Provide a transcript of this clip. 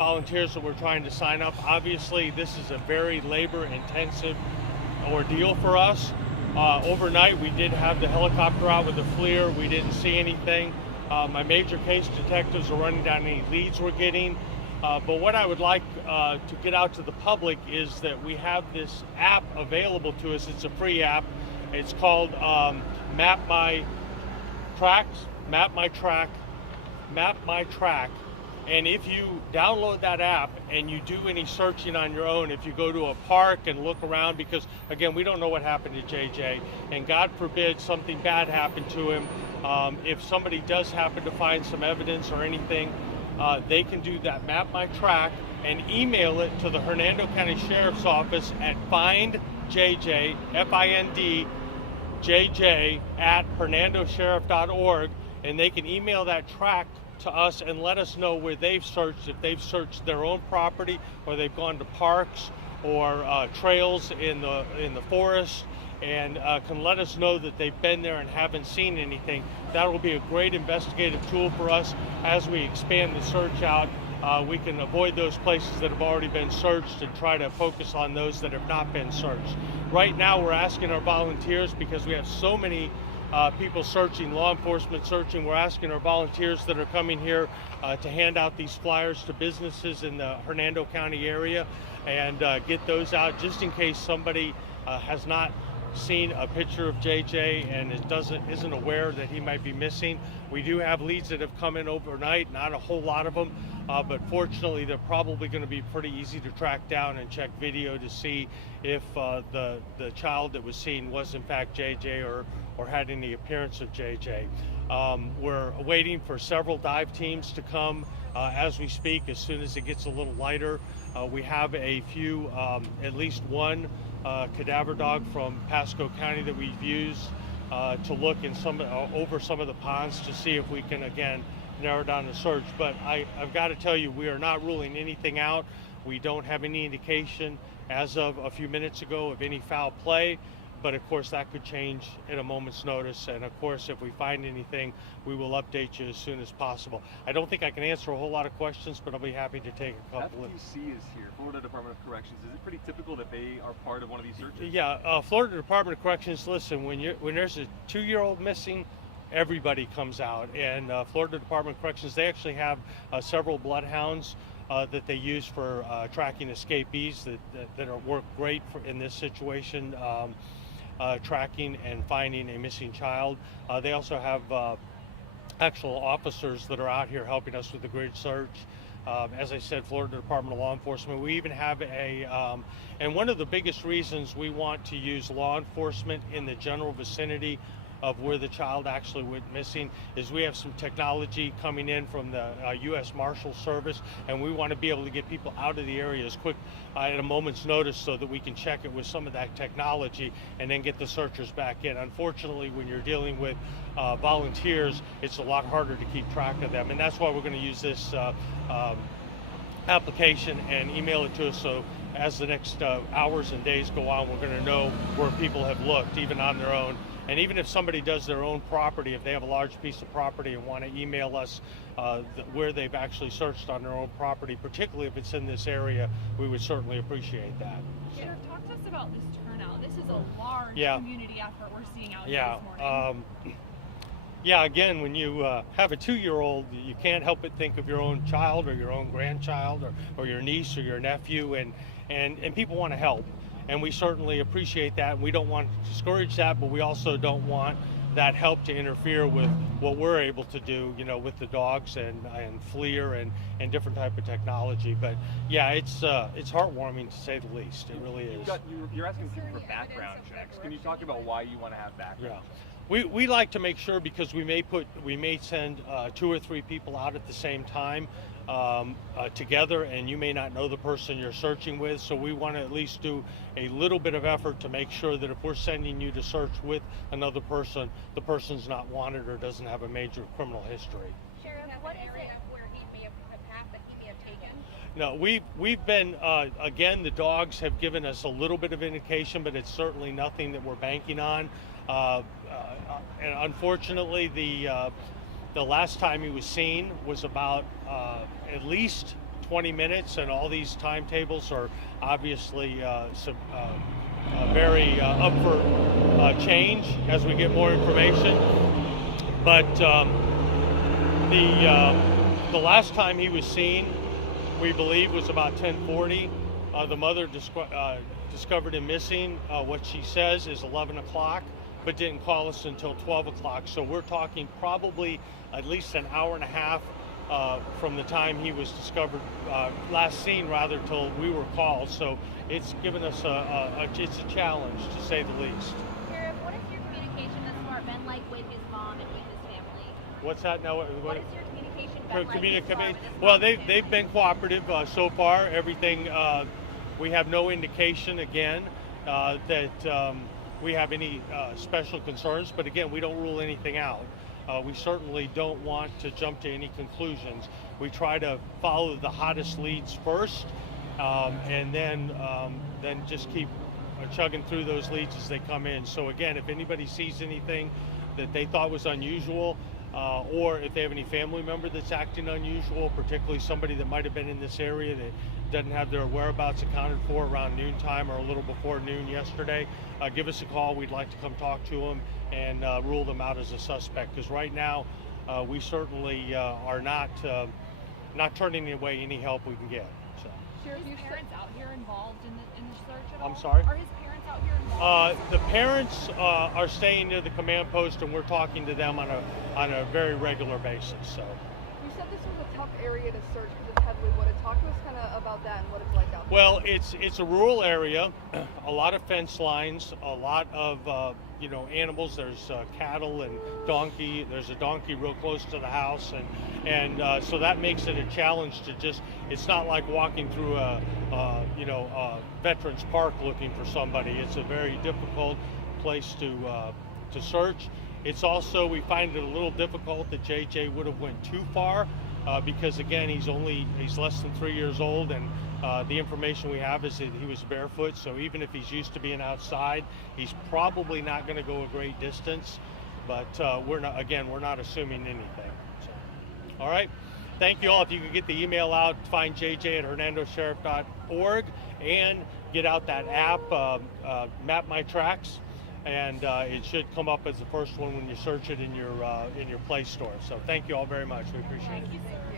volunteers that we're trying to sign up. Obviously, this is a very labor-intensive ordeal for us. Overnight, we did have the helicopter out with the FLIR. We didn't see anything. My major case detectives are running down any leads we're getting. But what I would like to get out to the public is that we have this app available to us. It's a free app. It's called Map My Track. And if you download that app and you do any searching on your own, if you go to a park and look around, because again, we don't know what happened to JJ, and God forbid something bad happened to him, if somebody does happen to find some evidence or anything, they can do that Map My Track and email it to the Hernando County Sheriff's Office at findjj, FINDJJ, at hernandosheriff.org, and they can email that track to us and let us know where they've searched, if they've searched their own property or they've gone to parks or trails in the forest, and can let us know that they've been there and haven't seen anything. That will be a great investigative tool for us as we expand the search out. We can avoid those places that have already been searched and try to focus on those that have not been searched. Right now we're asking our volunteers, because we have so many people searching, law enforcement searching, we're asking our volunteers that are coming here to hand out these flyers to businesses in the Hernando County area and get those out just in case somebody has not seen a picture of JJ and isn't aware that he might be missing. We do have leads that have come in overnight, not a whole lot of them, but fortunately they're probably going to be pretty easy to track down and check video to see if the child that was seen was in fact JJ or had any appearance of JJ. We're waiting for several dive teams to come as we speak. As soon as it gets a little lighter, we have a few, at least one cadaver dog from Pasco County that we've used to look in over some of the ponds to see if we can again narrow down the search. But I've got to tell you, we are not ruling anything out. We don't have any indication as of a few minutes ago of any foul play. But of course that could change at a moment's notice, and of course if we find anything we will update you as soon as possible. I don't think I can answer a whole lot of questions, but I'll be happy to take a couple. FTC is here, Florida Department of Corrections. Is it pretty typical that they are part of one of these searches? Yeah, Florida Department of Corrections, listen, when there's a 2-year-old missing, everybody comes out, and Florida Department of Corrections, they actually have several bloodhounds that they use for tracking escapees that work great in this situation. Tracking and finding a missing child. They also have actual officers that are out here helping us with the grid search. As I said, Florida Department of Law Enforcement. We even have and one of the biggest reasons we want to use law enforcement in the general vicinity of where the child actually went missing is we have some technology coming in from the U.S. Marshal Service, and we want to be able to get people out of the area as quick at a moment's notice so that we can check it with some of that technology and then get the searchers back in. Unfortunately, when you're dealing with volunteers, it's a lot harder to keep track of them, and that's why we're going to use this application and email it to us, so as the next hours and days go on, we're going to know where people have looked, even on their own. And even if somebody does their own property, if they have a large piece of property and want to email us where they've actually searched on their own property, particularly if it's in this area, we would certainly appreciate that. Sheriff, talk to us about this turnout. This is a large community effort we're seeing out here this morning. Again, when you have a 2-year-old, you can't help but think of your own child or your own grandchild or your niece or your nephew, and people want to help. And we certainly appreciate that. We don't want to discourage that, but we also don't want that help to interfere with what we're able to do, with the dogs and FLIR and different type of technology. But yeah, it's heartwarming to say the least. It really is. You're asking people for background checks. Can you talk about why you want to have background? Yeah. We like to make sure, because we may send 2 or 3 people out at the same time together, and you may not know the person you're searching with, so we want to at least do a little bit of effort to make sure that if we're sending you to search with another person, the person's not wanted or doesn't have a major criminal history. Sheriff, what area where he may have a path that he may have taken? No, we've been again, the dogs have given us a little bit of indication, but it's certainly nothing that we're banking on. And unfortunately, the last time he was seen was about at least 20 minutes, and all these timetables are obviously very up for change as we get more information. But the last time he was seen, we believe, was about 10:40. The mother discovered him missing. What she says is 11 o'clock, but didn't call us until 12 o'clock. So we're talking probably at least an hour and a half from the time he was discovered, last seen rather, till we were called. So it's given us it's a challenge, to say the least. Sheriff, what has your communication thus far been like with his mom and with his family? What's that now? What is your communication been like thus far with his Well, mom and family? they've been cooperative so far. Everything, we have no indication again that we have any special concerns, but again, we don't rule anything out. We certainly don't want to jump to any conclusions. We try to follow the hottest leads first, and then just keep chugging through those leads as they come in. So again, if anybody sees anything that they thought was unusual, or if they have any family member that's acting unusual, particularly somebody that might have been in this area that doesn't have their whereabouts accounted for around noontime or a little before noon yesterday, give us a call. We'd like to come talk to them and rule them out as a suspect, because right now we certainly are not turning away any help we can get. So. Are his parents out here involved in the search at all? I'm sorry? Are his parents out here involved? The parents are staying near the command post, and we're talking to them on a very regular basis. So. You said this was a tough area to search because it's heavily wooded. Talk to us kind of about that and what it's like out there. Well, it's a rural area, a lot of fence lines, a lot of animals. There's cattle and donkey. There's a donkey real close to the house, and so that makes it a challenge to just. It's not like walking through a veterans park looking for somebody. It's a very difficult place to search. It's also, we find it a little difficult that JJ would have went too far because again, he's less than 3 years old, and the information we have is that he was barefoot. So even if he's used to being outside, he's probably not going to go a great distance. But we're not assuming anything. So, all right. Thank you all. If you could get the email out, find JJ at hernandosheriff.org and get out that app, Map My Tracks. And it should come up as the first one when you search it in your Play Store. So thank you all very much. We appreciate it. Thank you, sir.